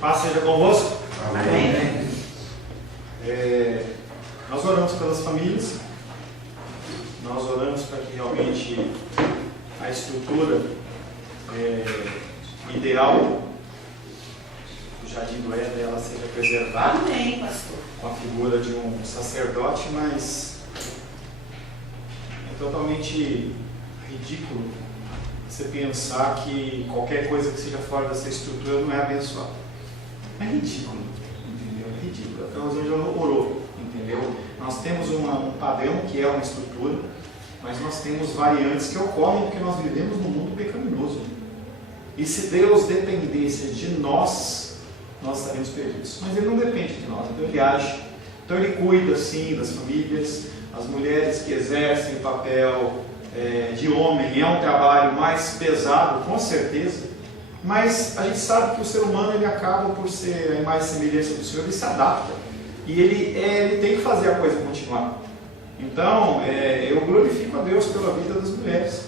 Paz seja convosco. Amém. Nós oramos pelas famílias, nós oramos para que realmente a estrutura ideal do Jardim do Éden ela seja preservada. Amém, pastor. Com a figura de um sacerdote, mas é totalmente ridículo você pensar que qualquer coisa que seja fora dessa estrutura não é abençoada. É ridículo, entendeu? É ridículo. Então a gente já orou, entendeu? Nós temos um padrão que é uma estrutura, mas nós temos variantes que ocorrem porque nós vivemos num mundo pecaminoso. E se Deus dependesse de nós, nós estaríamos perdidos. Mas Ele não depende de nós, então Ele age. Então Ele cuida, sim, das famílias, as mulheres que exercem o papel de homem, é um trabalho mais pesado, com certeza, mas a gente sabe que o ser humano ele acaba por ser a imagem e semelhança do Senhor, ele se adapta, e ele tem que fazer a coisa continuar. Então, eu glorifico a Deus pela vida das mulheres,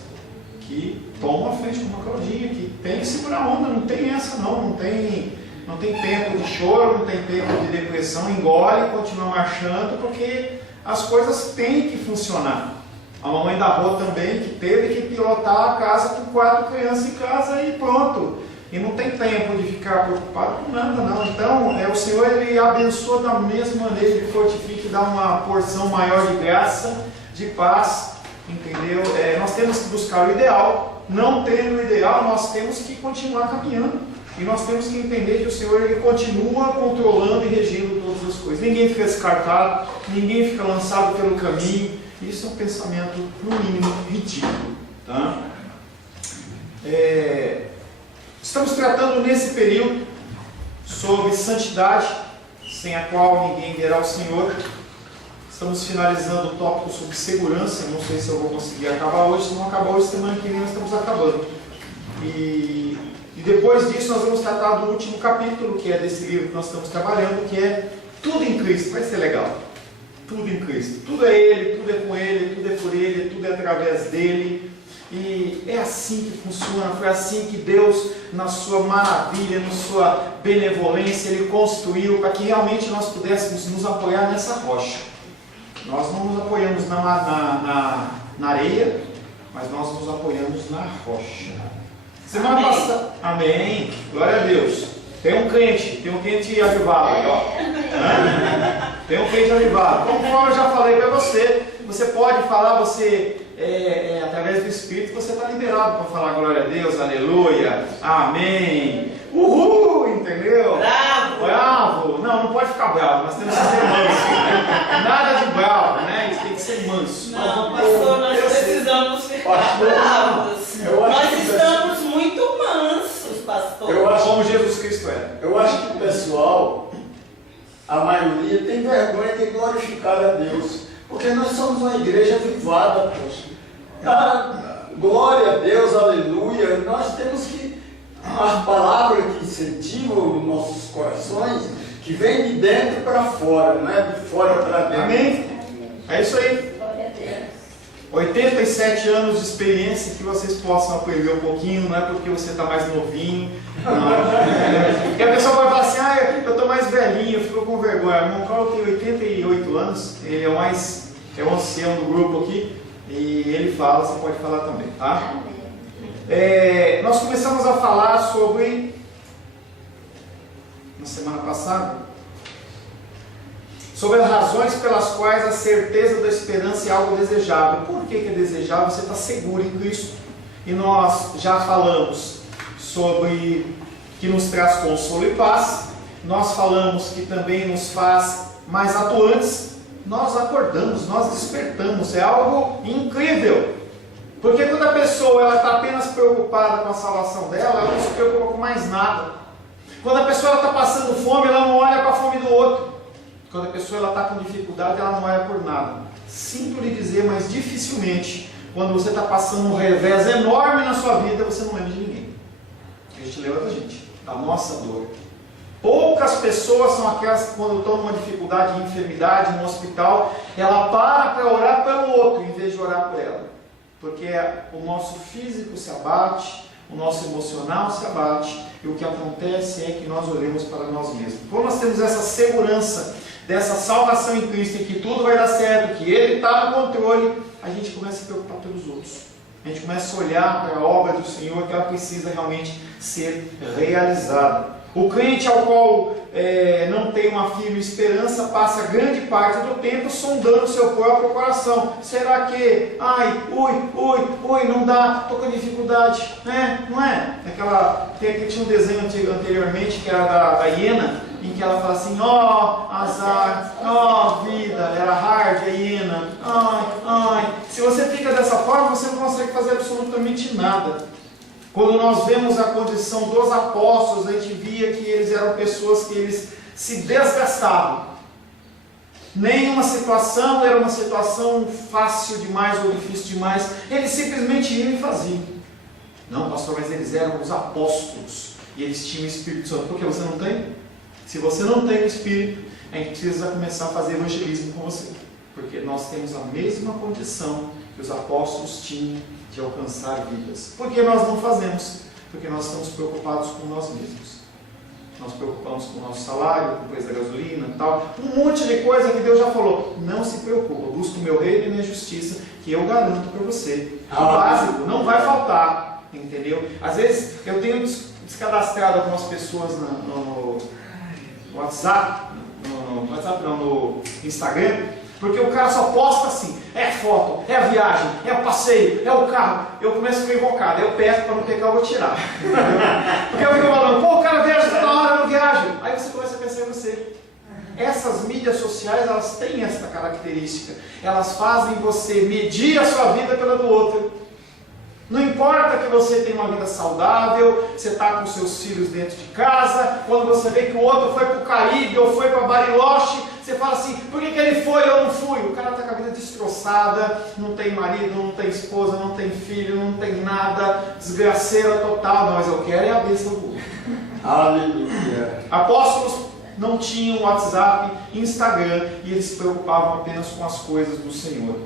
que tomam a frente como uma Claudinha, que tem que segurar a onda, não tem essa não tem tempo de choro, não tem tempo de depressão, engole, continua marchando, porque as coisas têm que funcionar. A mamãe da rua também, que teve que pilotar a casa com 4 crianças em casa e pronto. E não tem tempo de ficar preocupado com nada, não. Então, o Senhor, Ele abençoa da mesma maneira, Ele fortifica e dá uma porção maior de graça, de paz, entendeu? Nós temos que buscar o ideal. Não tendo o ideal, nós temos que continuar caminhando. E nós temos que entender que o Senhor, Ele continua controlando e regendo todas as coisas. Ninguém fica descartado, ninguém fica lançado pelo caminho. Isso é um pensamento, no mínimo, ridículo. Tá? Estamos tratando nesse período sobre santidade, sem a qual ninguém verá o Senhor. Estamos finalizando o tópico sobre segurança. Não sei se eu vou conseguir acabar hoje. Se não acabar hoje, semana que vem nós estamos acabando. E depois disso nós vamos tratar do último capítulo, que é desse livro que nós estamos trabalhando, que é Tudo em Cristo. Vai ser legal. Tudo em Cristo. Tudo é Ele, tudo é com Ele, tudo é por Ele, tudo é através dEle. E é assim que funciona, foi assim que Deus, na sua maravilha, na sua benevolência, Ele construiu para que realmente nós pudéssemos nos apoiar nessa rocha. Nós não nos apoiamos na areia, mas nós nos apoiamos na rocha. Semana passada. Amém. Glória a Deus. Tem um crente avivado aí, ó. Tem um crente avivado. Conforme eu já falei para você, você pode falar, através do Espírito, você está liberado para falar glória a Deus, aleluia, amém, uhul, entendeu? Bravo! Não pode ficar bravo, nós temos que ser manso. Nada de bravo, né? A gente tem que ser manso. Não, pastor, nós precisamos ficar bravos. Nós estamos muito mansos, pastor. Como Jesus Cristo é. Eu acho que o pessoal, a maioria, tem vergonha de glorificar a Deus, porque nós somos uma igreja avivada, poxa. Glória a Deus, aleluia. Nós temos que, a palavra que incentiva os nossos corações, que vem de dentro para fora, não é de fora para dentro. Amém? É isso aí. Glória a Deus. 87 anos de experiência, que vocês possam aprender um pouquinho, não é porque você está mais novinho, não. Porque a pessoa vai falar assim, eu estou mais velhinho, eu fico com vergonha. O irmão Paulo tem 88 anos, ele é o ancião do grupo aqui, e ele fala, você pode falar também, tá? Nós começamos a falar sobre, na semana passada, sobre as razões pelas quais a certeza da esperança é algo desejável. Por que é desejável? Você está seguro em Cristo. E nós já falamos sobre que nos traz consolo e paz. Nós falamos que também nos faz mais atuantes. Nós acordamos, nós despertamos. É algo incrível. Porque quando a pessoa está apenas preocupada com a salvação dela, ela não se preocupa com mais nada. Quando a pessoa está passando fome, ela não olha para a fome do outro. Quando a pessoa está com dificuldade, ela não olha por nada. Sinto lhe dizer, mas dificilmente, quando você está passando um revés enorme na sua vida, você não lembra de ninguém. A gente lembra da gente, da nossa dor. Poucas pessoas são aquelas que, quando estão numa dificuldade de enfermidade, no hospital, ela para orar pelo outro, em vez de orar por ela. Porque o nosso físico se abate, o nosso emocional se abate e o que acontece é que nós olhamos para nós mesmos. Quando nós temos essa segurança dessa salvação em Cristo, em que tudo vai dar certo, que Ele está no controle, a gente começa a se preocupar pelos outros. A gente começa a olhar para a obra do Senhor, que ela precisa realmente ser realizada. O crente ao qual não tem uma firme esperança passa grande parte do tempo sondando o seu próprio coração. Será que, não dá, estou com dificuldade, né? Não é? Tinha um desenho anteriormente que era da hiena, em que ela fala assim, azar, vida, era hard, a hiena, Se você fica dessa forma, você não consegue fazer absolutamente nada. Quando nós vemos a condição dos apóstolos, a gente via que eles eram pessoas que eles se desgastavam. Nenhuma situação era uma situação fácil demais ou difícil demais. Eles simplesmente iam e faziam. Não, pastor, mas eles eram os apóstolos. E eles tinham o Espírito Santo. Por que você não tem? Se você não tem o Espírito, a gente precisa começar a fazer evangelismo com você. Porque nós temos a mesma condição que os apóstolos tinham de alcançar vidas. Por que nós não fazemos? Porque nós estamos preocupados com nós mesmos. Nós preocupamos com o nosso salário, com o preço da gasolina e tal. Um monte de coisa que Deus já falou. Não se preocupa, busca o meu reino e minha justiça, que eu garanto para você. O básico não vai faltar, entendeu? Às vezes eu tenho descadastrado algumas pessoas no WhatsApp, no Instagram, porque o cara só posta assim, é a foto, é a viagem, é o passeio, é o carro. Eu começo a ficar invocado, eu peço para não pegar, eu vou tirar. Porque eu fico falando, o cara viaja toda hora, eu não viajo. Aí você começa a pensar em você. Essas mídias sociais, elas têm essa característica. Elas fazem você medir a sua vida pela do outro. Não importa que você tenha uma vida saudável, você está com seus filhos dentro de casa, quando você vê que o outro foi para o Caribe ou foi para Bariloche, você fala assim, por que ele foi e eu não fui? O cara está com a vida destroçada, não tem marido, não tem esposa, não tem filho, não tem nada, desgraceira total. Não, mas eu quero é a bênção do outro. Aleluia. Apóstolos não tinham WhatsApp, Instagram, e eles se preocupavam apenas com as coisas do Senhor.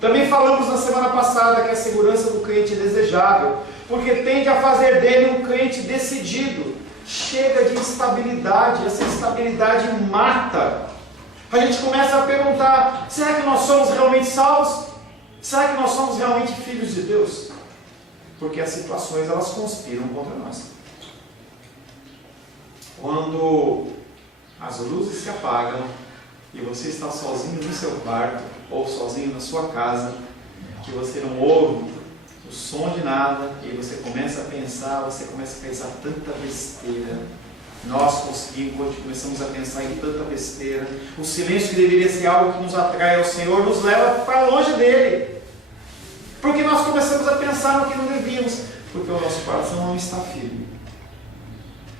Também falamos na semana passada que a segurança do crente é desejável, porque tende a fazer dele um crente decidido. Chega de instabilidade, essa instabilidade mata. A gente começa a perguntar, será que nós somos realmente salvos? Será que nós somos realmente filhos de Deus? Porque as situações, elas conspiram contra nós. Quando as luzes se apagam e você está sozinho no seu quarto ou sozinho na sua casa, que você não ouve o som de nada e você começa a pensar tanta besteira. Nós começamos a pensar em tanta besteira. O silêncio, que deveria ser algo que nos atrai ao Senhor, nos leva para longe dele. Porque nós começamos a pensar no que não devíamos, porque o nosso coração não está firme.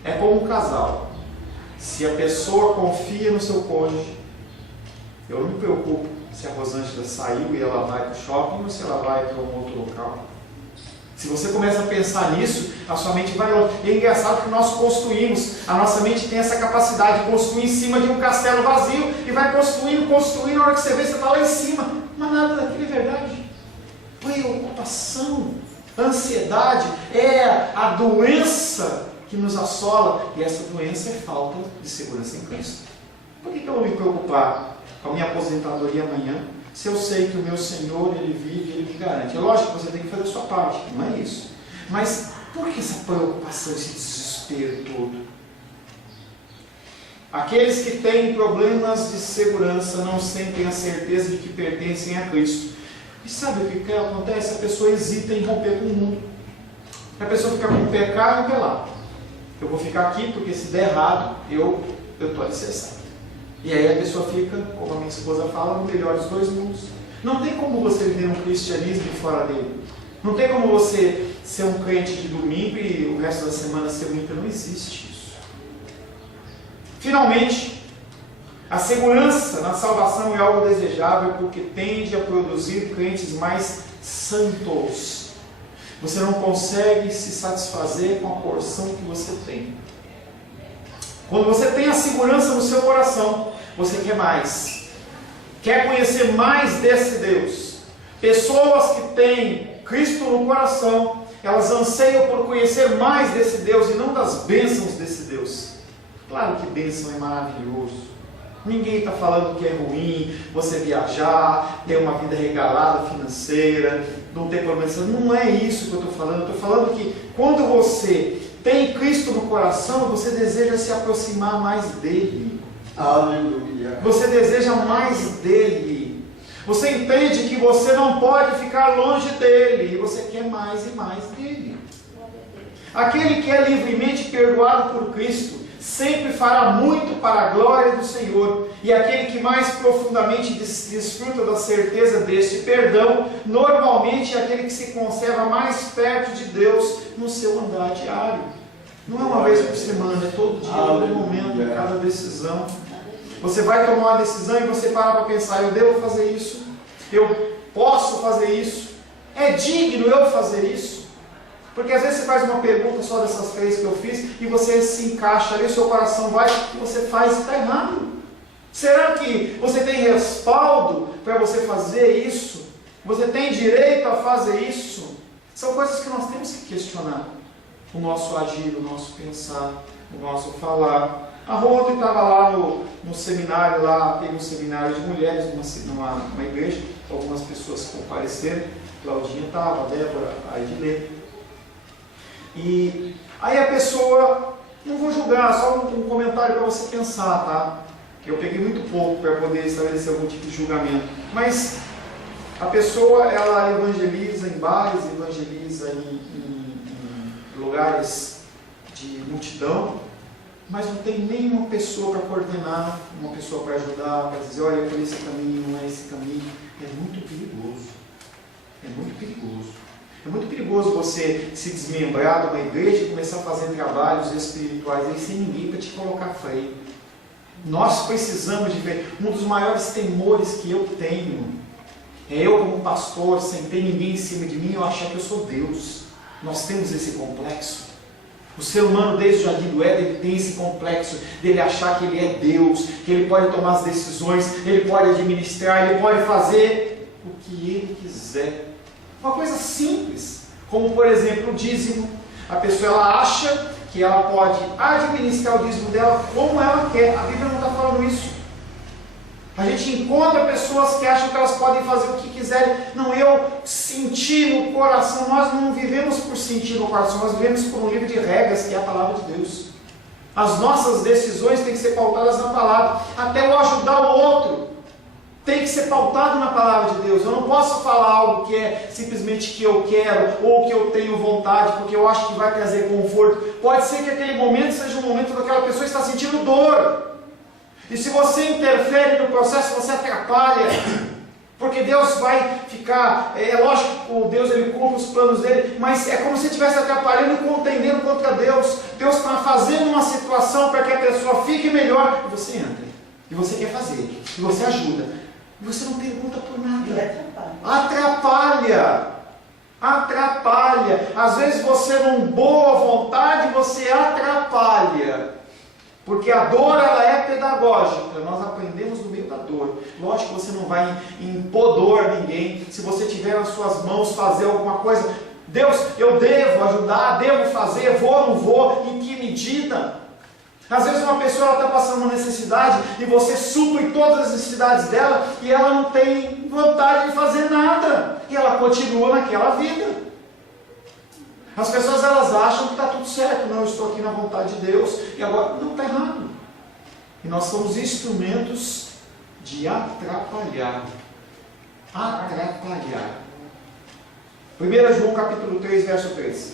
É como um casal. Se a pessoa confia no seu cônjuge, eu não me preocupo se a Rosângela saiu e ela vai para o shopping ou se ela vai para um outro local. Se você começa a pensar nisso, a sua mente vai longe. E é engraçado que nós construímos, a nossa mente tem essa capacidade de construir em cima de um castelo vazio e vai construindo, na hora que você vê, você está lá em cima. Mas nada daquilo é verdade. Preocupação, ansiedade é a doença que nos assola, e essa doença é falta de segurança em Cristo. Por que eu vou me preocupar com a minha aposentadoria amanhã, se eu sei que o meu Senhor, Ele vive, Ele me garante? É lógico que você tem que fazer a sua parte, não é isso. Mas por que essa preocupação, esse desespero todo? Aqueles que têm problemas de segurança não sentem a certeza de que pertencem a Cristo. E sabe o que acontece? A pessoa hesita em romper com o mundo. A pessoa fica com o pé cá e o pé lá. Eu vou ficar aqui porque se der errado, eu estou alicerçado. E aí a pessoa fica, como a minha esposa fala, no melhor dos dois mundos. Não tem como você viver um cristianismo fora dele. Não tem como você ser um crente de domingo e o resto da semana ser um ímpio. Não existe isso. Finalmente, a segurança na salvação é algo desejável porque tende a produzir crentes mais santos. Você não consegue se satisfazer com a porção que você tem. Quando você tem a segurança no seu coração, você quer mais. Quer conhecer mais desse Deus. Pessoas que têm Cristo no coração, elas anseiam por conhecer mais desse Deus e não das bênçãos desse Deus. Claro que bênção é maravilhoso. Ninguém está falando que é ruim você viajar, ter uma vida regalada financeira, não ter problemas. Não é isso que eu estou falando. Eu estou falando que quando você tem Cristo no coração, você deseja se aproximar mais dele. Aleluia. Você deseja mais dele. Você entende que você não pode ficar longe dele. E você quer mais e mais dele. Aquele que é livremente perdoado por Cristo sempre fará muito para a glória do Senhor. E aquele que mais profundamente desfruta da certeza deste perdão, normalmente é aquele que se conserva mais perto de Deus no seu andar diário. Não é uma vez por semana, é todo dia, todo momento, cada decisão. Você vai tomar uma decisão e você para para pensar: eu devo fazer isso? Eu posso fazer isso? É digno eu fazer isso? Porque às vezes você faz uma pergunta só dessas 3 que eu fiz e você se encaixa ali, o seu coração vai e você faz e está errado. Será que você tem respaldo para você fazer isso? Você tem direito a fazer isso? São coisas que nós temos que questionar. O nosso agir, o nosso pensar, o nosso falar. A Rose estava lá no seminário, lá teve um seminário de mulheres numa igreja, algumas pessoas compareceram, Claudinha estava, a Débora, a Edilê. E aí a pessoa, não vou julgar, só um comentário para você pensar, tá? Que eu peguei muito pouco para poder estabelecer algum tipo de julgamento. Mas a pessoa, ela evangeliza em bares, evangeliza em lugares de multidão, mas não tem nenhuma pessoa para coordenar, uma pessoa para ajudar, para dizer: olha, por esse caminho, não é esse caminho. É muito perigoso. É muito perigoso. É muito perigoso você se desmembrar de uma igreja e começar a fazer trabalhos espirituais aí sem ninguém para te colocar freio. Nós precisamos de ver. Um dos maiores temores que eu tenho é eu, como pastor, sem ter ninguém em cima de mim, eu achar que eu sou Deus. Nós temos esse complexo. O ser humano, desde o jardim do Éden, ele tem esse complexo dele achar que ele é Deus, que ele pode tomar as decisões, ele pode administrar, ele pode fazer o que ele quiser. Uma coisa simples, como por exemplo o dízimo. A pessoa, ela acha que ela pode administrar o dízimo dela como ela quer. A Bíblia não está falando isso. A gente encontra pessoas que acham que elas podem fazer o que quiserem. Não, eu senti no coração. Nós não vivemos por sentir no coração, nós vivemos por um livro de regras que é a palavra de Deus. As nossas decisões têm que ser pautadas na palavra. Até eu ajudar o outro tem que ser pautado na palavra de Deus. Eu não posso falar algo que é simplesmente que eu quero ou que eu tenho vontade, porque eu acho que vai trazer conforto. Pode ser que aquele momento seja um momento que aquela pessoa está sentindo dor. E se você interfere no processo, você atrapalha. Porque Deus vai ficar... É lógico que o Deus, ele cumpre os planos dele, mas é como se estivesse atrapalhando e contendendo contra Deus. Deus está fazendo uma situação para que a pessoa fique melhor. E você entra. E você quer fazer. E você ajuda. E você não pergunta por nada. Atrapalha. Atrapalha. Às vezes você, com boa vontade, você atrapalha. Porque a dor, ela é pedagógica. Nós aprendemos no meio da dor. Lógico que você não vai impor dor a ninguém. Se você tiver nas suas mãos fazer alguma coisa, Deus, eu devo ajudar, devo fazer, vou ou não vou, em que medida? Às vezes uma pessoa está passando uma necessidade e você supre todas as necessidades dela e ela não tem vontade de fazer nada. E ela continua naquela vida. As pessoas, elas acham que está tudo certo. Não, eu estou aqui na vontade de Deus e agora não, está errado. E nós somos instrumentos de atrapalhar. Atrapalhar. 1 João capítulo 3, verso 3.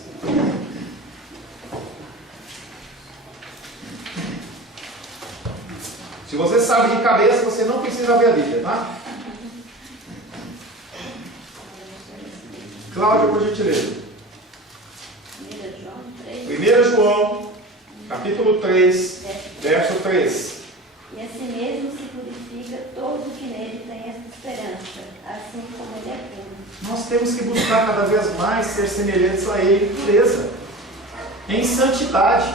Se você sabe de cabeça, você não precisa ver a Bíblia, tá? Cláudia, por gentileza. 1 João, capítulo 3, verso 3. E assim mesmo se purifica todo que nele tem esta esperança, assim como ele é puro. Nós temos que buscar cada vez mais ser semelhantes a ele em pureza, em santidade.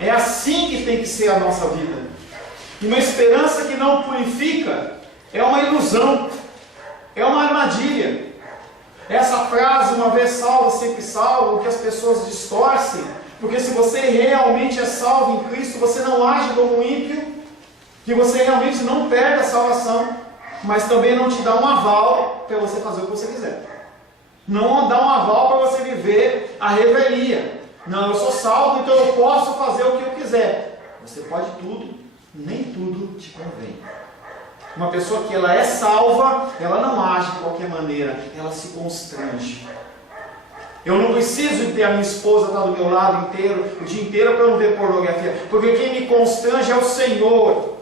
É assim que tem que ser a nossa vida. E uma esperança que não purifica é uma ilusão, é uma armadilha. Essa frase, uma vez salvo, sempre salvo, que as pessoas distorcem, porque se você realmente é salvo em Cristo, você não age como um ímpio, que você realmente não perde a salvação, mas também não te dá um aval para você fazer o que você quiser. Não dá um aval para você viver a revelia. Não, eu sou salvo, então eu posso fazer o que eu quiser. Você pode tudo, nem tudo te convém. Uma pessoa que ela é salva, ela não age de qualquer maneira, ela se constrange. Eu não preciso ter a minha esposa estar do meu lado o dia inteiro para eu não ver pornografia, porque quem me constrange é o Senhor.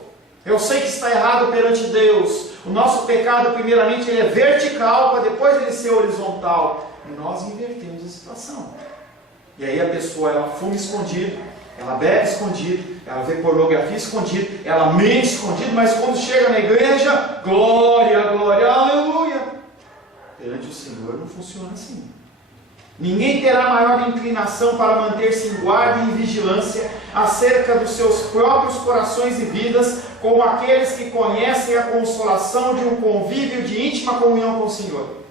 Eu sei que está errado perante Deus. O nosso pecado, primeiramente, ele é vertical, para depois ele ser horizontal. E nós invertemos a situação. E aí a pessoa, ela fuma escondido, ela bebe escondido, ela vê pornografia escondido, ela mente escondido, mas quando chega na igreja, glória, glória, aleluia. Perante o Senhor não funciona assim. Ninguém terá maior inclinação para manter-se em guarda e em vigilância acerca dos seus próprios corações e vidas, como aqueles que conhecem a consolação de um convívio de íntima comunhão com o Senhor.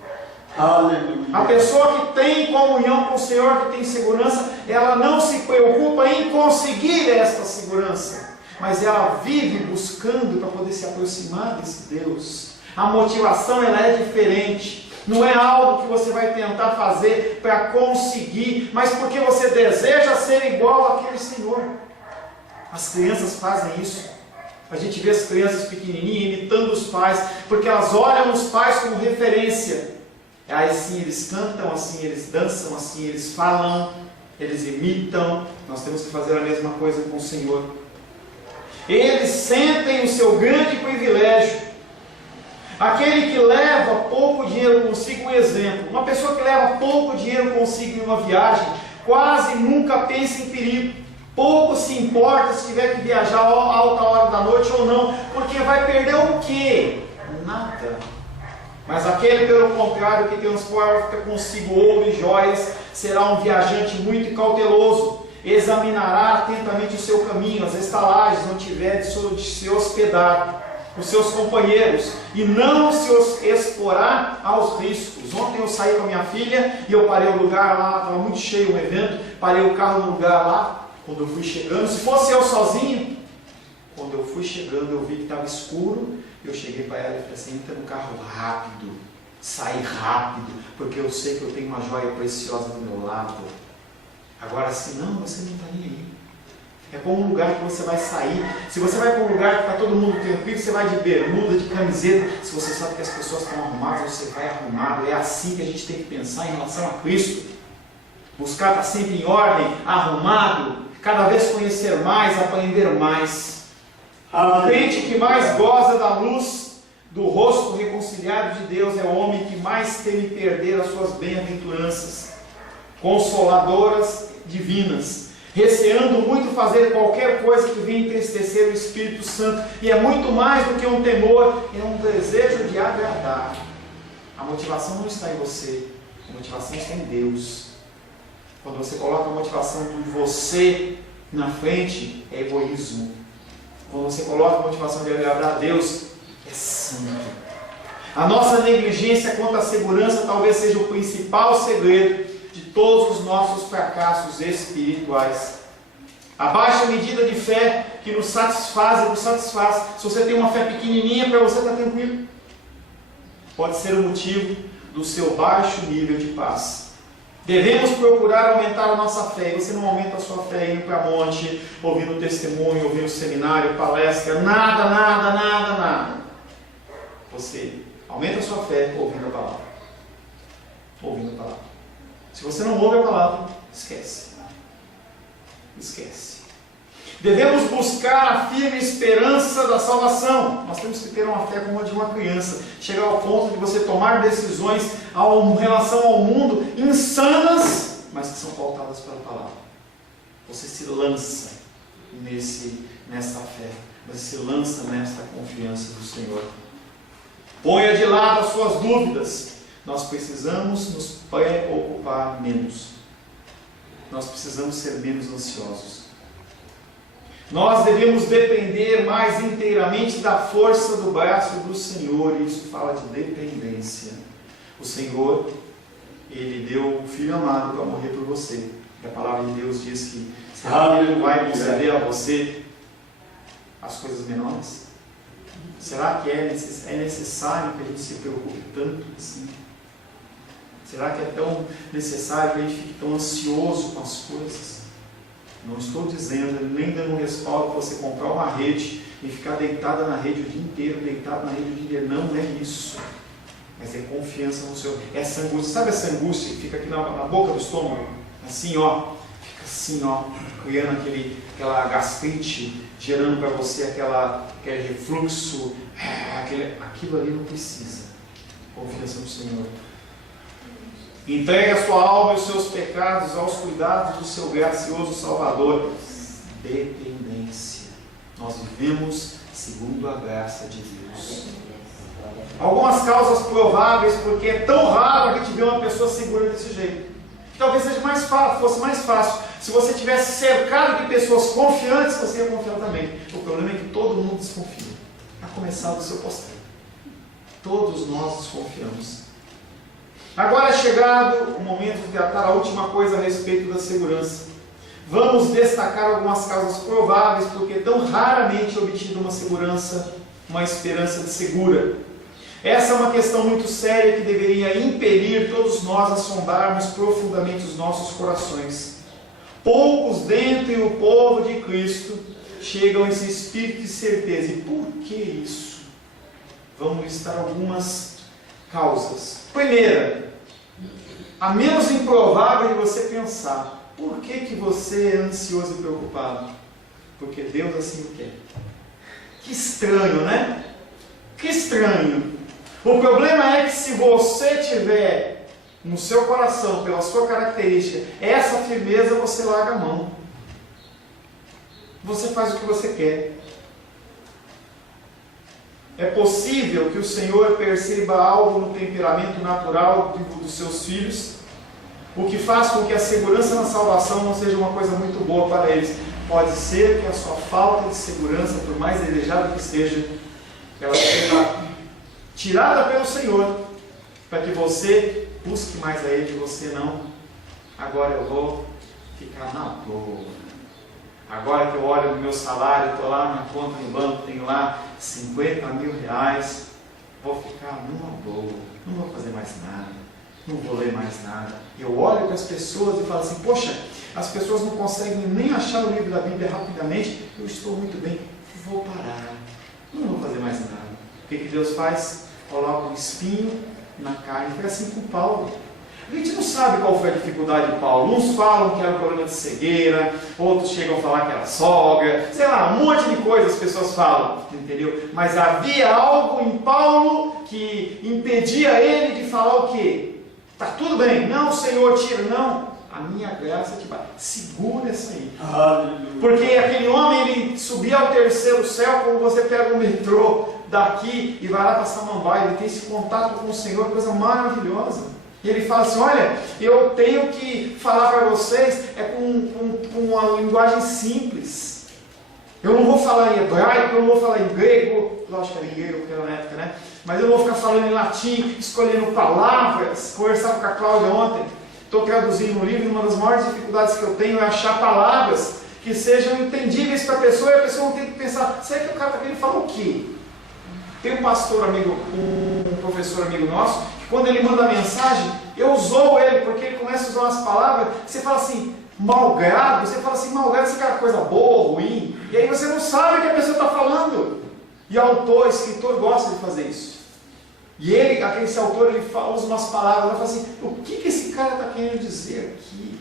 Aleluia. A pessoa que tem comunhão com o Senhor, que tem segurança, ela não se preocupa em conseguir esta segurança, mas ela vive buscando para poder se aproximar desse Deus. A motivação ela é diferente. Não é algo que você vai tentar fazer para conseguir, mas porque você deseja ser igual àquele Senhor. As crianças fazem isso. A gente vê as crianças pequenininhas imitando os pais, porque elas olham os pais como referência. Aí sim eles cantam, assim eles dançam, assim eles falam, eles imitam. Nós temos que fazer a mesma coisa com o Senhor. Eles sentem o seu grande privilégio. Aquele que leva pouco dinheiro consigo, um exemplo. Uma pessoa que leva pouco dinheiro consigo em uma viagem, quase nunca pensa em perigo. Pouco se importa se tiver que viajar a alta hora da noite ou não, porque vai perder o quê? Nada. Mas aquele, pelo contrário, que transporta consigo ouro e joias, será um viajante muito cauteloso. Examinará atentamente o seu caminho, as estalagens onde tiver de se hospedar, os seus companheiros, e não se exporá aos riscos. Ontem eu saí com a minha filha e eu parei o lugar lá, estava muito cheio o evento, parei o carro no lugar lá. Quando eu fui chegando, se fosse eu sozinho, quando eu fui chegando eu vi que estava escuro, eu cheguei para ela e falei assim: entra no carro rápido, sai rápido, porque eu sei que eu tenho uma joia preciosa do meu lado. Agora, se não, você não está nem aí. É como um lugar que você vai sair. Se você vai para um lugar que está todo mundo tranquilo, você vai de bermuda, de camiseta. Se você sabe que as pessoas estão arrumadas, você vai arrumado. É assim que a gente tem que pensar em relação a Cristo. Buscar estar sempre em ordem, arrumado, cada vez conhecer mais, aprender mais. O crente que mais goza da luz do rosto reconciliado de Deus é o homem que mais teme perder as suas bem-aventuranças consoladoras divinas, receando muito fazer qualquer coisa que venha entristecer o Espírito Santo. E é muito mais do que um temor, é um desejo de agradar. A motivação não está em você, a motivação está em Deus. Quando você coloca a motivação de você na frente, é egoísmo. Quando você coloca a motivação de agradar a Deus, é santo. A nossa negligência quanto à segurança talvez seja o principal segredo de todos os nossos fracassos espirituais. A baixa medida de fé que nos satisfaz. Se você tem uma fé pequenininha, para você estar tranquilo, pode ser o motivo do seu baixo nível de paz. Devemos procurar aumentar a nossa fé. E você não aumenta a sua fé indo para monte, ouvindo testemunho, ouvindo seminário, palestra, nada. Você aumenta a sua fé ouvindo a palavra. Ouvindo a palavra. Se você não ouve a palavra, esquece. Devemos buscar a firme esperança da salvação. Nós temos que ter uma fé como a de uma criança. Chegar ao ponto de você tomar decisões em relação ao mundo insanas, mas que são pautadas pela palavra. Você se lança nessa fé. Você se lança nessa confiança do Senhor. Ponha de lado as suas dúvidas. Nós precisamos nos preocupar menos. Nós precisamos ser menos ansiosos. Nós devemos depender mais inteiramente da força do braço do Senhor. E isso fala de dependência. O Senhor Ele deu o Filho amado para morrer por você. E a palavra de Deus diz que será que Ele vai conceder a você as coisas menores? Será que é necessário que a gente se preocupe tanto assim? Será que é tão necessário que a gente fique tão ansioso com as coisas? Não estou dizendo, nem dando um respaldo para você comprar uma rede e ficar deitada na rede o dia inteiro, deitado na rede o dia inteiro. Não é isso. Mas é confiança no Senhor. Essa angústia, sabe essa angústia que fica aqui na boca do estômago? Assim, ó. Fica assim, ó. Criando aquela gastrite, gerando para você aquele refluxo. Aquilo ali não precisa. Confiança no Senhor. Entregue a sua alma e os seus pecados aos cuidados do seu gracioso Salvador. Dependência. Nós vivemos segundo a graça de Deus. Algumas causas prováveis, porque é tão raro a gente ver uma pessoa segura desse jeito. Talvez fosse mais fácil. Se você tivesse cercado de pessoas confiantes, você ia confiar também. O problema é que todo mundo desconfia. A começar do seu posteiro. Todos nós desconfiamos. Agora é chegado o momento de tratar a última coisa a respeito da segurança. Vamos destacar algumas causas prováveis, porque tão raramente é obtida uma segurança, uma esperança de segura. Essa é uma questão muito séria que deveria impelir todos nós a sondarmos profundamente os nossos corações. Poucos dentre o povo de Cristo chegam a esse espírito de certeza. E por que isso? Vamos listar algumas causas. Primeira, a menos improvável de você pensar. Por que você é ansioso e preocupado? Porque Deus assim o quer. Que estranho, né? Que estranho. O problema é que se você tiver no seu coração, pela sua característica, essa firmeza, você larga a mão. Você faz o que você quer. É possível que o Senhor perceba algo no temperamento natural dos seus filhos, o que faz com que a segurança na salvação não seja uma coisa muito boa para eles. Pode ser que a sua falta de segurança, por mais desejada que seja, ela seja tirada pelo Senhor, para que você busque mais a Ele, você não. Agora eu vou ficar na boa. Agora que eu olho no meu salário, estou lá na minha conta no banco, tenho lá 50 mil reais, vou ficar numa boa, não vou fazer mais nada, não vou ler mais nada. Eu olho para as pessoas e falo assim, poxa, as pessoas não conseguem nem achar o livro da Bíblia rapidamente, eu estou muito bem, vou parar, não vou fazer mais nada. O que Deus faz? Coloca um espinho na carne. Foi assim com Paulo. A gente não sabe qual foi a dificuldade de Paulo. Uns falam que era um problema de cegueira, outros chegam a falar que era sogra, sei lá, um monte de coisas as pessoas falam, entendeu? Mas havia algo em Paulo que impedia ele de falar o quê? Tá tudo bem, não, Senhor, tira, não. A minha graça te bate. Segura essa aí. Porque aquele homem, ele subia ao terceiro céu, como você pega o metrô daqui e vai lá para Samambaia, ele tem esse contato com o Senhor, coisa maravilhosa. E ele fala assim, olha, eu tenho que falar para vocês com uma linguagem simples. Eu não vou falar em hebraico, eu não vou falar em grego, lógico que era em grego, porque era na época, né? Mas eu não vou ficar falando em latim, escolhendo palavras. Conversava com a Cláudia ontem, estou traduzindo um livro, e uma das maiores dificuldades que eu tenho é achar palavras que sejam entendíveis para a pessoa, e a pessoa não tem que pensar, será que o cara está querendo falar o quê? Tem um pastor amigo, um professor amigo nosso, que quando ele manda a mensagem, eu zoo ele, porque ele começa a usar umas palavras, você fala assim, malgrado, você fala assim, malgrado, esse cara é coisa boa, ruim, e aí você não sabe o que a pessoa está falando. E autor, escritor gosta de fazer isso. E ele, esse autor, ele usa umas palavras, ele fala assim, o que esse cara está querendo dizer aqui?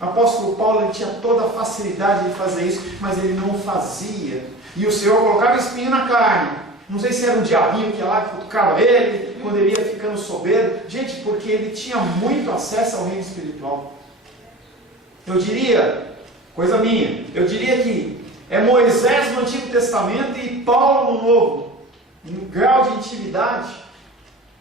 O apóstolo Paulo, ele tinha toda a facilidade de fazer isso, mas ele não fazia. E o Senhor colocava espinho na carne. Não sei se era um diabinho que ia lá, que cutucava ele, quando ele ia ficando soberbo. Gente, porque ele tinha muito acesso ao reino espiritual. Eu diria, coisa minha, eu diria que é Moisés no Antigo Testamento e Paulo no Novo, no grau de intimidade.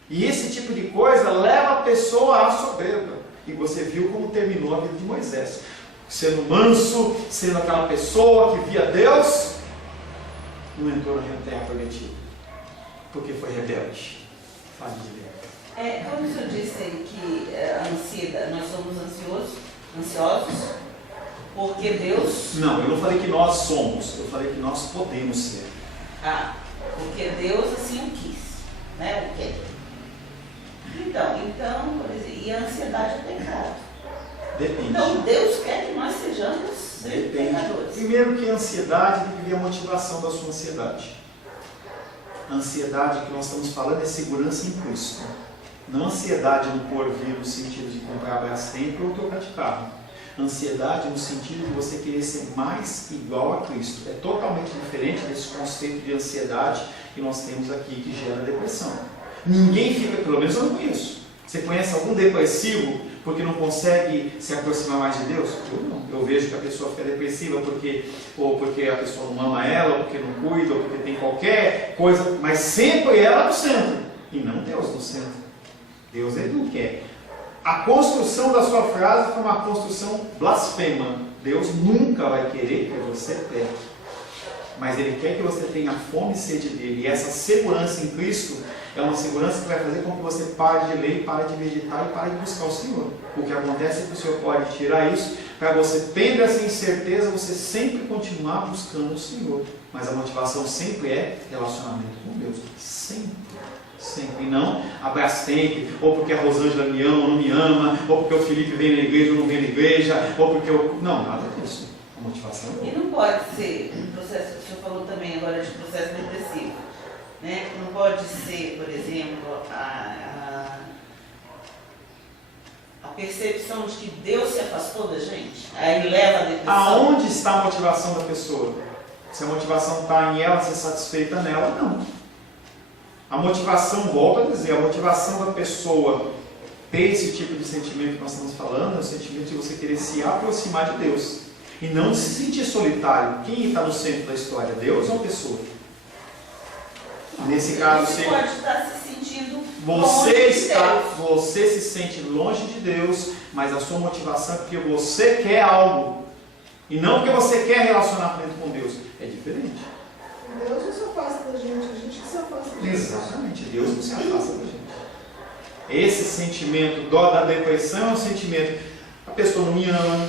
E esse tipo de coisa leva a pessoa à soberba. E você viu como terminou a vida de Moisés. Sendo manso, sendo aquela pessoa que via Deus, não entrou na terra prometida. Porque foi rebelde. Falha de guerra. Quando o senhor disse que a ansiedade, nós somos ansiosos, porque Deus... Não, eu não falei que nós somos, eu falei que nós podemos ser. Porque Deus assim o quis, né? O quê? Então, por exemplo, e a ansiedade é pecado. Depende. Então Deus quer que nós sejamos pecadores. Primeiro que a ansiedade tem que ver a motivação da sua ansiedade. A ansiedade que nós estamos falando é segurança em Cristo. Não ansiedade no porvir, no sentido de comprar Brastemp ou trocar de carro. Ansiedade no sentido de você querer ser mais igual a Cristo. É totalmente diferente desse conceito de ansiedade que nós temos aqui, que gera depressão. Ninguém fica, pelo menos eu não conheço. Você conhece algum depressivo porque não consegue se aproximar mais de Deus? Eu não. Eu vejo que a pessoa fica depressiva porque a pessoa não ama ela, ou porque não cuida, ou porque tem qualquer coisa, mas sempre ela no centro, e não Deus no centro. Deus é do que é. A construção da sua frase foi uma construção blasfema. Deus nunca vai querer que você peque, mas Ele quer que você tenha fome e sede dele. E essa segurança em Cristo é uma segurança que vai fazer com que você pare de ler, pare de meditar e pare de buscar o Senhor. O que acontece é que o Senhor pode tirar isso, para você, tendo essa incerteza, você sempre continuar buscando o Senhor. Mas a motivação sempre é relacionamento com Deus. Sempre. Sempre. E não a Brastemp, ou porque a Rosângela me ama ou não me ama, ou porque o Felipe vem na igreja ou não vem na igreja, ou porque eu... Não, nada disso. A motivação é... E não pode ser um processo, o senhor falou também agora de processo depressivo, né? Não pode ser, por exemplo, a percepção de que Deus se afastou da gente, aí leva a depressão. Aonde está a motivação da pessoa? Se a motivação está em ela ser satisfeita nela, não. A motivação, volto a dizer, a motivação da pessoa ter esse tipo de sentimento que nós estamos falando é o sentimento de você querer se aproximar de Deus e não se sentir solitário. Quem está no centro da história? Deus ou a pessoa? Nesse caso, você pode estar se sentindo você se sente longe de Deus, mas a sua motivação é porque você quer algo e não porque você quer relacionamento com Deus. É diferente. Deus não se afasta da gente, a gente que se afasta da gente. Exatamente, Deus não se afasta da gente. Esse sentimento da depressão é um sentimento, a pessoa não me ama,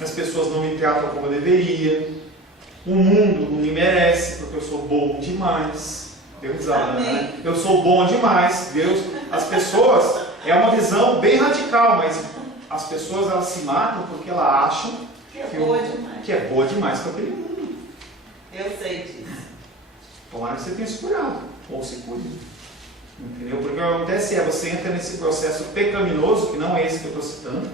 as pessoas não me tratam como eu deveria, o mundo não me merece porque eu sou bom demais. Deus ama, né? Eu sou bom demais. Deus, as pessoas, é uma visão bem radical, mas as pessoas elas se matam porque elas acham que é boa demais para aquele mundo. Eu sei disso. Tomara que você tenha se curado, ou se cure. Entendeu? Porque o que acontece é, você entra nesse processo pecaminoso, que não é esse que eu estou citando,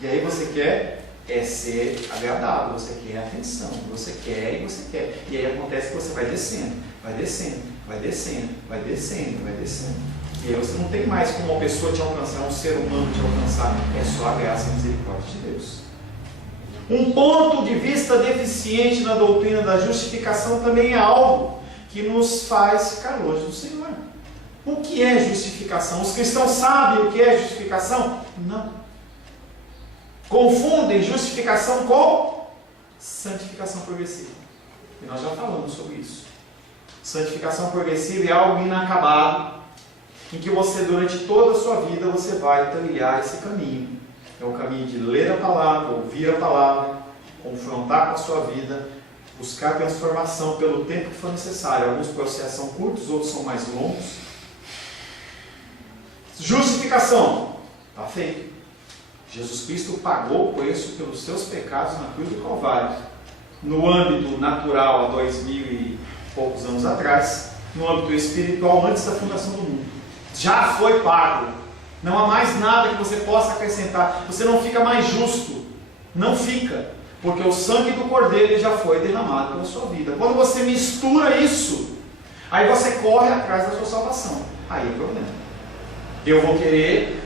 e aí você quer ser agradável, você quer atenção, você quer e você quer. E aí acontece que você vai descendo, vai descendo, vai descendo, vai descendo, vai descendo. E aí você não tem mais como uma pessoa te alcançar, um ser humano te alcançar, é só a graça e a misericórdia de Deus. Um ponto de vista deficiente na doutrina da justificação também é algo que nos faz ficar longe do Senhor. O que é justificação? Os cristãos sabem o que é justificação? Não. Confundem justificação com santificação progressiva. E nós já falamos sobre isso. Santificação progressiva é algo inacabado, em que você, durante toda a sua vida, você vai trilhar esse caminho. É o caminho de ler a palavra, ouvir a palavra, confrontar com a sua vida, buscar transformação pelo tempo que for necessário. Alguns processos são curtos, outros são mais longos. Justificação. Está feito. Jesus Cristo pagou o preço pelos seus pecados na cruz do Calvário. No âmbito natural, há 2000 e poucos anos atrás. No âmbito espiritual, antes da fundação do mundo. Já foi pago. Não há mais nada que você possa acrescentar. Você não fica mais justo. Não fica. Porque o sangue do Cordeiro já foi derramado pela sua vida. Quando você mistura isso, aí você corre atrás da sua salvação. Aí é problema. Eu vou querer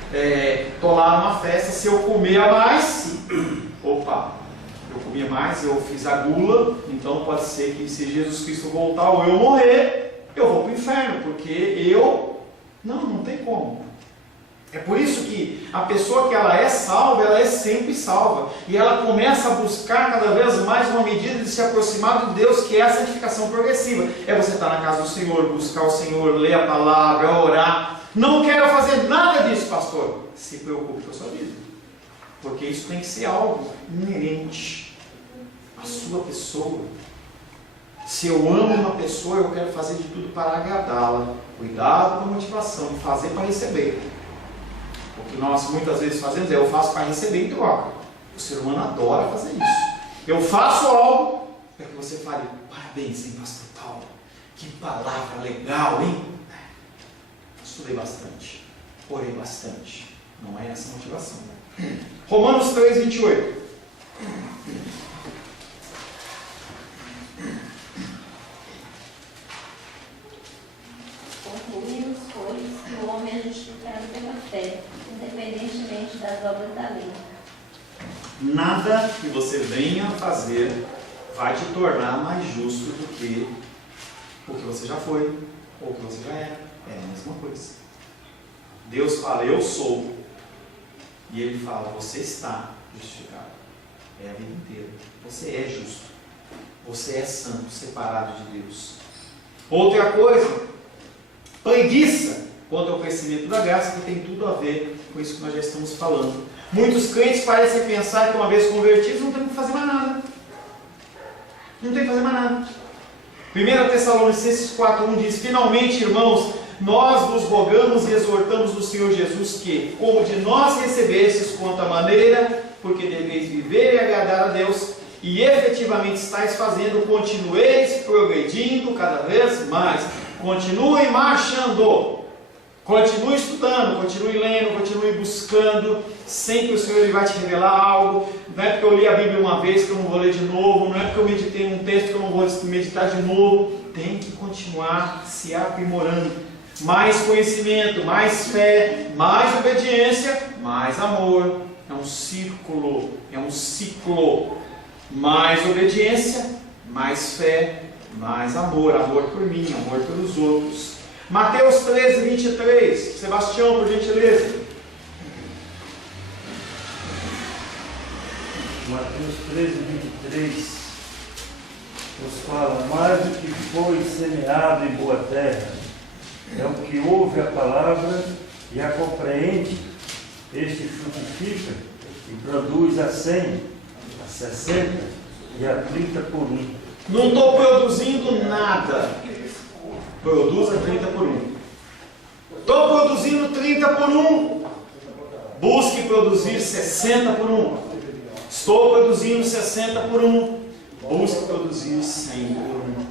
tolar numa festa se eu comer a mais. Opa, eu comi a mais, eu fiz a gula, então pode ser que se Jesus Cristo voltar ou eu morrer, eu vou para o inferno, porque eu... Não tem como. É por isso que a pessoa que ela é salva, ela é sempre salva. E ela começa a buscar cada vez mais uma medida de se aproximar de Deus, que é a santificação progressiva. É você estar na casa do Senhor, buscar o Senhor, ler a palavra, orar. Não quero fazer nada disso, pastor. Se preocupe com a sua vida. Porque isso tem que ser algo inerente à sua pessoa. Se eu amo uma pessoa, eu quero fazer de tudo para agradá-la. Cuidado com a motivação de fazer para receber. O que nós muitas vezes fazemos é: eu faço para receber em troca. O ser humano adora fazer isso. Eu faço algo para que você fale: parabéns, hein, pastor Paulo? Que palavra legal, hein? Estudei bastante, orei bastante. Não é essa a motivação. Romanos 3, 28. Concluímos, pois, que o homem é justificado pela fé, independentemente das obras da lei. Nada que você venha fazer vai te tornar mais justo do que o que você já foi ou o que você já é. É a mesma coisa. Deus fala: eu sou. E Ele fala: você está justificado. É a vida inteira. Você é justo. Você é santo, separado de Deus. Outra coisa, preguiça quanto ao crescimento da graça, que tem tudo a ver com isso que nós já estamos falando. Muitos crentes parecem pensar que uma vez convertidos não tem que fazer mais nada. Não tem que fazer mais nada. 1 Tessalonicenses 4:1 diz: finalmente, irmãos, nós vos rogamos e exortamos do Senhor Jesus que, como de nós recebestes quanto à maneira, porque deveis viver e agradar a Deus, e efetivamente estáis fazendo, continueis progredindo cada vez mais. Continue marchando. Continue estudando, continue lendo, continue buscando. Sempre o Senhor Ele vai te revelar algo. Não é porque eu li a Bíblia uma vez que eu não vou ler de novo. Não é porque eu meditei num texto que eu não vou meditar de novo. Tem que continuar se aprimorando. Mais conhecimento, mais fé, mais obediência, mais amor. É um círculo, é um ciclo. Mais obediência, mais fé, mais amor. Amor por mim, amor pelos outros. Mateus 13, 23. Sebastião, por gentileza. Mateus 13, 23 nos fala: mais do que foi semeado em boa terra é o que ouve a palavra e a compreende. Este frutifica e produz a 100, a 60 e a 30 por 1. Não estou produzindo nada. Produza 30 por 1. Estou produzindo 30 por 1. Busque produzir 60 por 1. Estou produzindo 60 por 1. Busque produzir 100 por 1.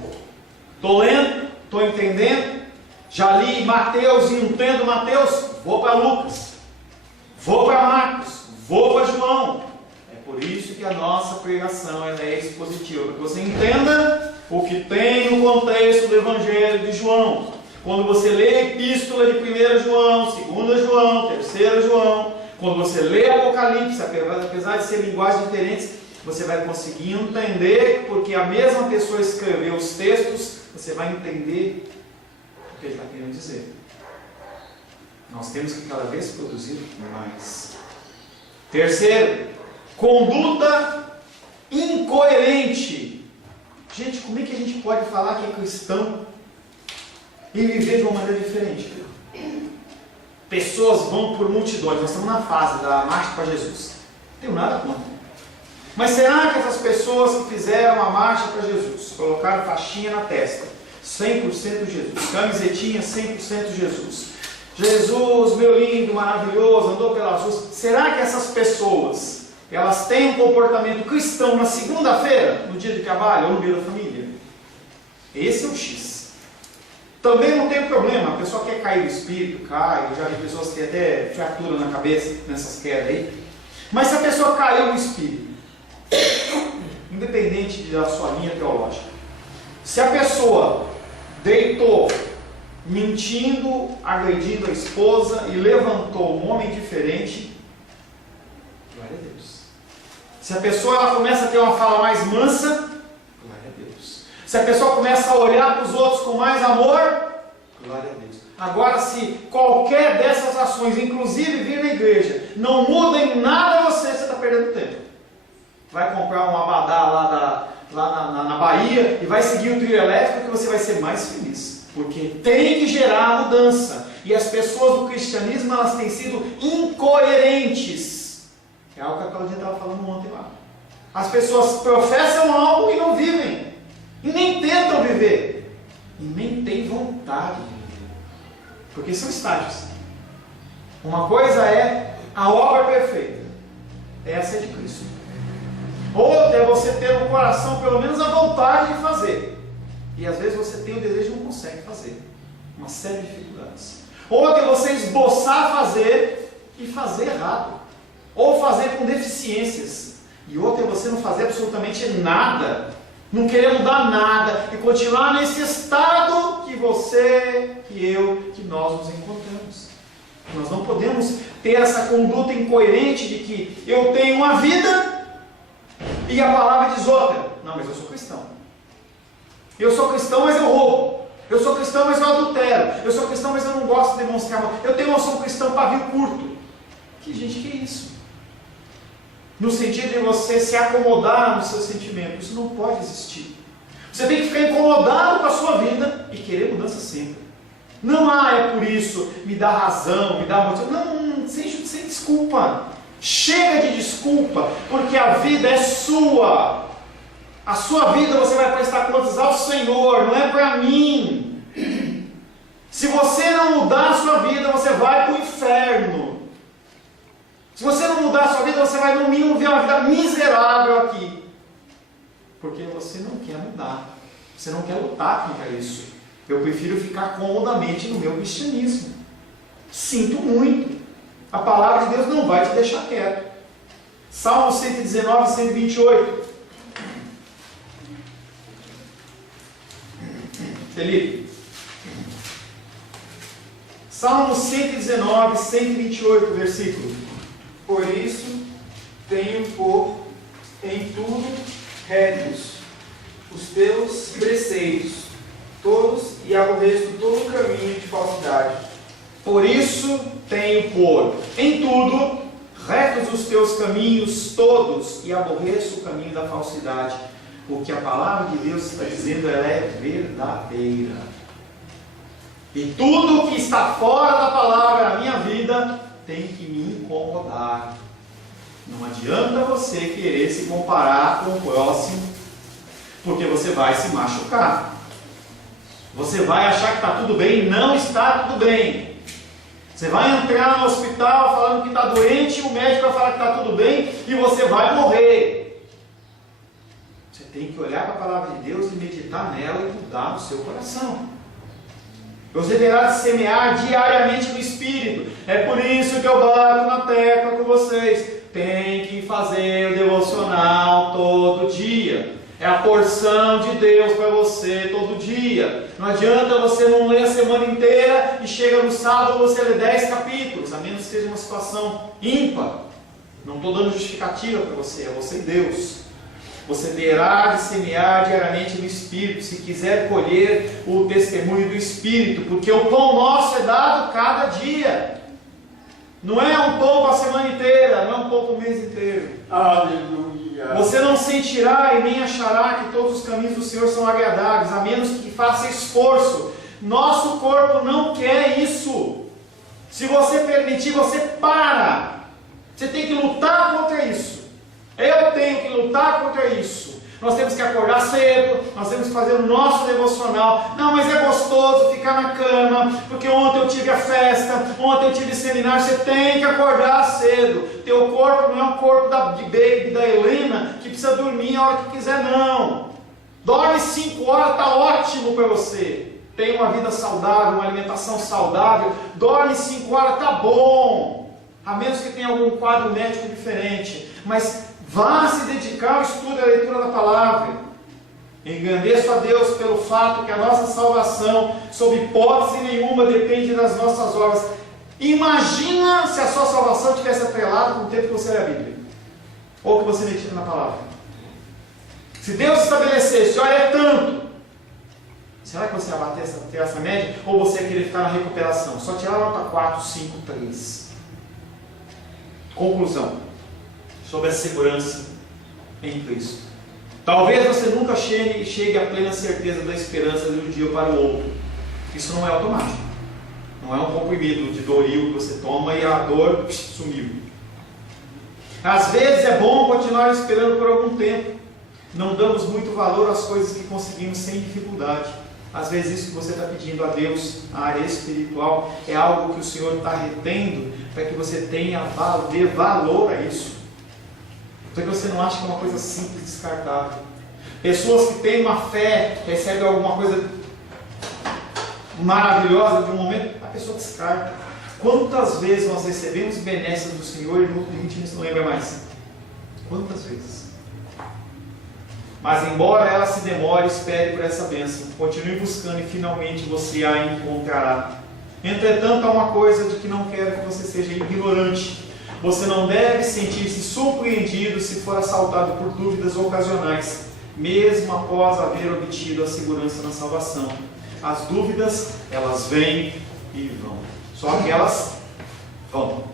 Estou lendo? Estou entendendo? Já li Mateus e entendo Mateus? Vou para Lucas. Vou para Marcos. Vou para João. É por isso que a nossa pregação ela é expositiva. Para que você entenda o que tem no contexto do Evangelho de João. Quando você lê a epístola de 1 João, 2 João, 3 João, quando você lê Apocalipse, apesar de ser linguagens diferentes, você vai conseguir entender, porque a mesma pessoa escreveu os textos, você vai entender o que ele está querendo dizer. Nós temos que cada vez produzir mais. Terceiro, conduta incoerente. Gente, como é que a gente pode falar que é cristão e viver de uma maneira diferente? Pessoas vão por multidões. Nós estamos na fase da marcha para Jesus. Não tenho nada contra. Mas será que essas pessoas que fizeram a marcha para Jesus, colocaram faixinha na testa, 100% Jesus, camisetinha 100% Jesus, Jesus, meu lindo, maravilhoso, andou pelas ruas, será que essas pessoas elas têm um comportamento cristão na segunda-feira, no dia de trabalho ou no meio da família? Esse é o X. Também não tem problema, a pessoa quer cair no espírito, cai, eu já vi pessoas que têm até fratura na cabeça nessas quedas aí. Mas se a pessoa caiu no espírito, independente da sua linha teológica, se a pessoa deitou mentindo, agredindo a esposa e levantou um homem diferente, glória a Deus. Se a pessoa ela começa a ter uma fala mais mansa, glória a Deus. Se a pessoa começa a olhar para os outros com mais amor, glória a Deus. Agora, se qualquer dessas ações, inclusive vir na igreja, não muda em nada você está perdendo tempo. Vai comprar um abadá lá na Bahia e vai seguir o trio elétrico que você vai ser mais feliz. Porque tem que gerar mudança. E as pessoas do cristianismo, elas têm sido incoerentes. É algo que a Claudinha estava falando ontem lá. As pessoas professam algo e não vivem. E nem tentam viver. E nem têm vontade de viver. Porque são estágios. Uma coisa é a obra perfeita. Essa é de Cristo. Outra é você ter no coração pelo menos a vontade de fazer. E às vezes você tem o desejo e não consegue fazer. Uma série de dificuldades. Outra é você esboçar fazer e fazer errado. Ou fazer com deficiências. E outra é você não fazer absolutamente nada. Não querer mudar nada. E continuar nesse estado que você, que eu, que nós nos encontramos. Nós não podemos ter essa conduta incoerente de que eu tenho uma vida e a palavra diz outra. Não, mas eu sou cristão. Eu sou cristão, mas eu roubo. Eu sou cristão, mas eu adultero. Eu sou cristão, mas eu não gosto de demonstrar amor. Eu sou um cristão pavio curto. Que gente, que é isso? No sentido de você se acomodar no seu sentimento. Isso não pode existir. Você tem que ficar incomodado com a sua vida e querer mudança sempre. Não, é por isso, me dá razão, me dá motivo. Não, sem desculpa. Chega de desculpa, porque a vida é sua. A sua vida você vai prestar contas ao Senhor, não é para mim. Se você não mudar a sua vida, você vai para o inferno. Se você não mudar a sua vida, você vai no mínimo ver uma vida miserável aqui. Porque você não quer mudar. Você não quer lutar contra isso. Eu prefiro ficar comodamente no meu cristianismo. Sinto muito. A palavra de Deus não vai te deixar quieto. Salmo 119, 128. Felipe. Salmo 119, 128, versículo. Por isso tenho por em tudo rédios os teus preceitos, todos, e aborreço todo o caminho de falsidade. Por isso tenho por em tudo retos os teus caminhos todos, e aborreço o caminho da falsidade. Porque a palavra de Deus está dizendo, ela é verdadeira. E tudo que está fora da palavra na minha vida tem que me incomodar. Não adianta você querer se comparar com o próximo, porque você vai se machucar. Você vai achar que está tudo bem, não está tudo bem. Você vai entrar no hospital falando que está doente, o médico vai falar que está tudo bem e você vai morrer. Você tem que olhar para a palavra de Deus e meditar nela e mudar no seu coração. Você terá de semear diariamente no Espírito. É por isso que eu bato na tecla com vocês. Tem que fazer o devocional todo dia. É a porção de Deus para você todo dia. Não adianta você não ler a semana inteira e chega no sábado você lê 10 capítulos, a menos que seja uma situação ímpar. Não estou dando justificativa para você, é você e Deus. Você terá de semear diariamente no Espírito, se quiser colher o testemunho do Espírito, porque o pão nosso é dado cada dia. Não é um pão para a semana inteira, não é um pão para o mês inteiro. Aleluia. Você não sentirá e nem achará que todos os caminhos do Senhor são agradáveis, a menos que faça esforço. Nosso corpo não quer isso. Se você permitir, você para. Você tem que lutar contra isso. Eu tenho que lutar contra isso. Nós temos que acordar cedo, nós temos que fazer o nosso devocional. Não, mas é gostoso ficar na cama, porque ontem eu tive a festa, ontem eu tive seminário. Você tem que acordar cedo. Teu corpo não é um corpo de Baby, da Helena, que precisa dormir a hora que quiser, não. Dorme 5 horas, está ótimo para você. Tem uma vida saudável, uma alimentação saudável. Dorme 5 horas, está bom. A menos que tenha algum quadro médico diferente. Mas vá se dedicar ao estudo e à leitura da palavra. Engrandeço a Deus pelo fato que a nossa salvação, sob hipótese nenhuma, depende das nossas obras. Imagina se a sua salvação tivesse atrelado com o tempo que você lê a Bíblia, ou que você medita na palavra. Se Deus estabelecesse, olha, é tanto, será que você ia bater essa média? Ou você ia querer ficar na recuperação? Só tirar a nota 4, 5, 3. Conclusão sobre a segurança em Cristo. Talvez você nunca chegue à plena certeza da esperança de um dia para o outro. Isso não é automático. Não é um comprimido de Doril que você toma e a dor sumiu. Às vezes é bom continuar esperando por algum tempo. Não damos muito valor às coisas que conseguimos sem dificuldade. Às vezes isso que você está pedindo a Deus, a área espiritual, é algo que o Senhor está retendo para que você tenha dê valor a isso. Para que você não ache que é uma coisa simples, descartável. Pessoas que têm uma fé, recebem alguma coisa maravilhosa de um momento, a pessoa descarta. Quantas vezes nós recebemos benesses do Senhor e no outro dia a gente não lembra mais? Quantas vezes? Mas embora ela se demore, espere por essa bênção. Continue buscando e finalmente você a encontrará. Entretanto, há uma coisa de que não quero que você seja ignorante. Você não deve sentir-se surpreendido se for assaltado por dúvidas ocasionais, mesmo após haver obtido a segurança na salvação. As dúvidas, elas vêm e vão. Só que elas vão.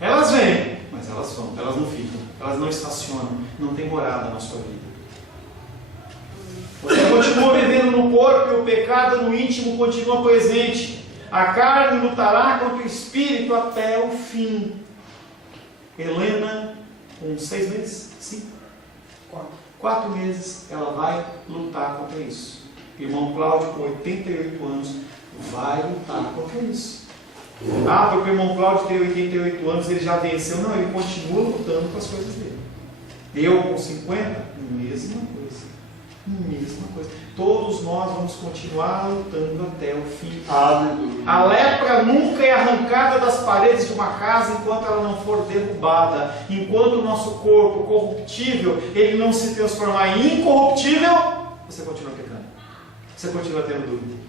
Elas vêm, mas elas vão. Elas não ficam. Elas não estacionam. Não tem morada na sua vida. Você continua vivendo no corpo e o pecado no íntimo continua presente. A carne lutará contra o espírito até o fim. Helena, com 6 meses? 5? 4 meses, ela vai lutar contra isso. Irmão Cláudio, com 88 anos, vai lutar contra isso. Ah, porque o irmão Cláudio tem 88 anos, ele já venceu. Não, ele continua lutando com as coisas dele. Eu, com 50, mesma coisa. Mesma coisa. Todos nós vamos continuar lutando até o fim. Aleluia. A lepra nunca é arrancada das paredes de uma casa enquanto ela não for derrubada. Enquanto o nosso corpo corruptível, ele não se transformar em incorruptível, você continua pecando. Você continua tendo dúvida.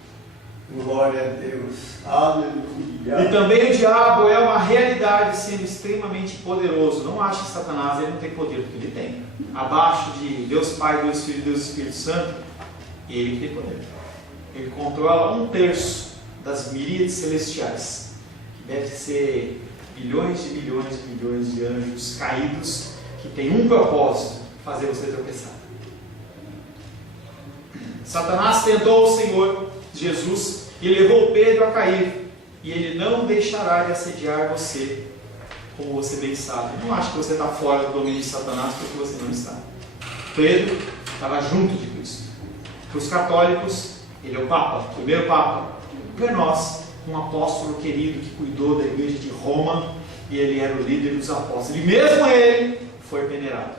Glória a Deus. Aleluia. E também o diabo é uma realidade, sendo extremamente poderoso. Não ache que Satanás ele não tem poder, porque ele tem. Abaixo de Deus Pai, Deus Filho e Deus Espírito Santo, ele tem poder. Ele controla 1/3 das miríades celestiais, que deve ser bilhões de bilhões de bilhões de anjos caídos, que tem um propósito: fazer você tropeçar. Satanás tentou o Senhor Jesus e levou Pedro a cair, e ele não deixará de assediar você, como você bem sabe. Não acho que você está fora do domínio de Satanás, porque você não está. Pedro estava junto de Cristo. Para os católicos, ele é o Papa, o primeiro Papa. Para nós, um apóstolo querido que cuidou da igreja de Roma, e ele era o líder dos apóstolos. E mesmo ele foi peneirado.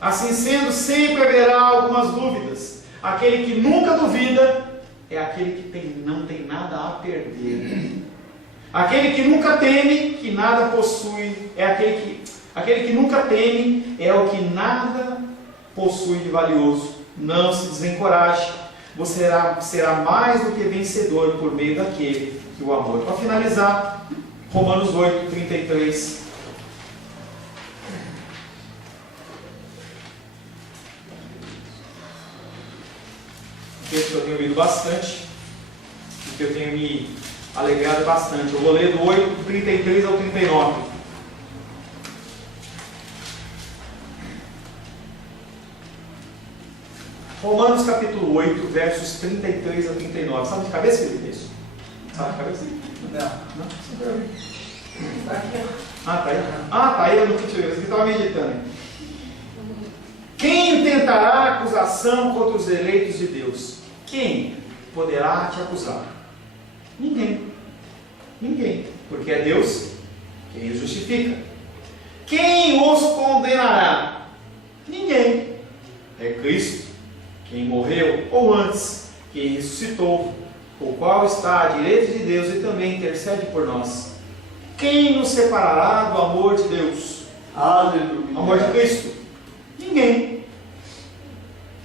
Assim sendo, sempre haverá algumas dúvidas. Aquele que nunca duvida é aquele que não tem nada a perder. Aquele que nunca teme, que nada possui, é aquele que nunca teme, é o que nada possui de valioso. Não se desencoraje, você será mais do que vencedor por meio daquele que o amou. Para finalizar, Romanos 8, 33. Texto que eu tenho lido bastante e que eu tenho me alegrado bastante. Eu vou ler do 8, 33 ao 39. Romanos capítulo 8, versos 33 a 39. Sabe de cabeça aquele texto? Sabe de cabeça? Não? Ah, tá aí. Tá aí, eu não fui tirando. Você estava meditando. Quem tentará acusação contra os eleitos de Deus? Quem poderá te acusar? Ninguém. Ninguém. Porque é Deus quem os justifica. Quem os condenará? Ninguém. É Cristo quem morreu, ou antes, quem ressuscitou, o qual está à direita de Deus e também intercede por nós. Quem nos separará do amor de Deus? Aleluia. O amor de Cristo? Ninguém.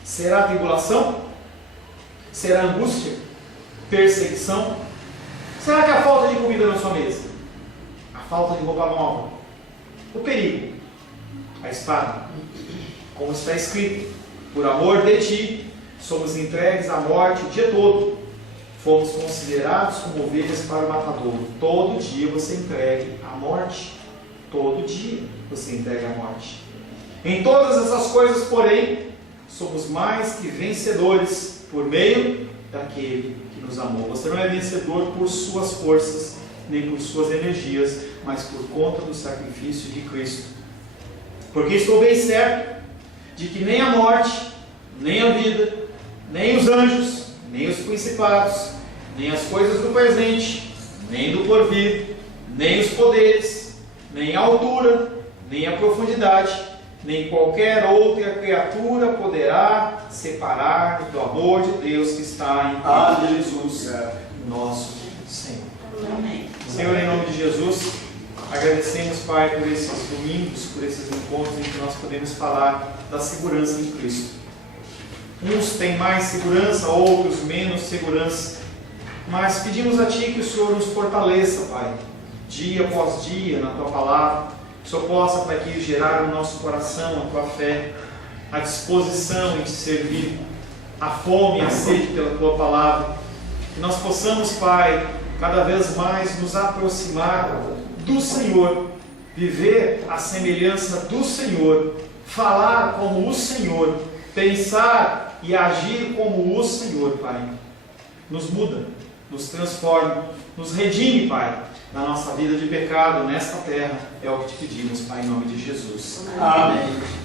Será tribulação? Será angústia? Perseguição? Será que a falta de comida na sua mesa? A falta de roupa nova? O perigo? A espada? Como está escrito: por amor de ti, somos entregues à morte o dia todo. Fomos considerados como ovelhas para o matadouro. Todo dia você entregue à morte. Todo dia você entrega à morte. Em todas essas coisas, porém, somos mais que vencedores por meio daquele que nos amou. Você não é vencedor por suas forças, nem por suas energias, mas por conta do sacrifício de Cristo. Porque estou bem certo de que nem a morte, nem a vida, nem os anjos, nem os principados, nem as coisas do presente, nem do porvir, nem os poderes, nem a altura, nem a profundidade, nem qualquer outra criatura poderá separar do amor de Deus que está em Cristo Jesus, nosso Senhor. Amém. Senhor, em nome de Jesus, agradecemos, Pai, por esses domingos, por esses encontros em que nós podemos falar da segurança em Cristo. Uns têm mais segurança, outros menos segurança, mas pedimos a Ti que o Senhor nos fortaleça, Pai, dia após dia na Tua palavra, que o Senhor possa, Pai, aqui gerar no nosso coração a Tua fé, a disposição em Te servir, a fome e a sede pela Tua palavra, que nós possamos, Pai, cada vez mais nos aproximar do Senhor, viver a semelhança do Senhor, falar como o Senhor, pensar e agir como o Senhor, Pai. Nos muda, nos transforma, nos redime, Pai, na nossa vida de pecado, nesta terra. É o que te pedimos, Pai, em nome de Jesus. Amém.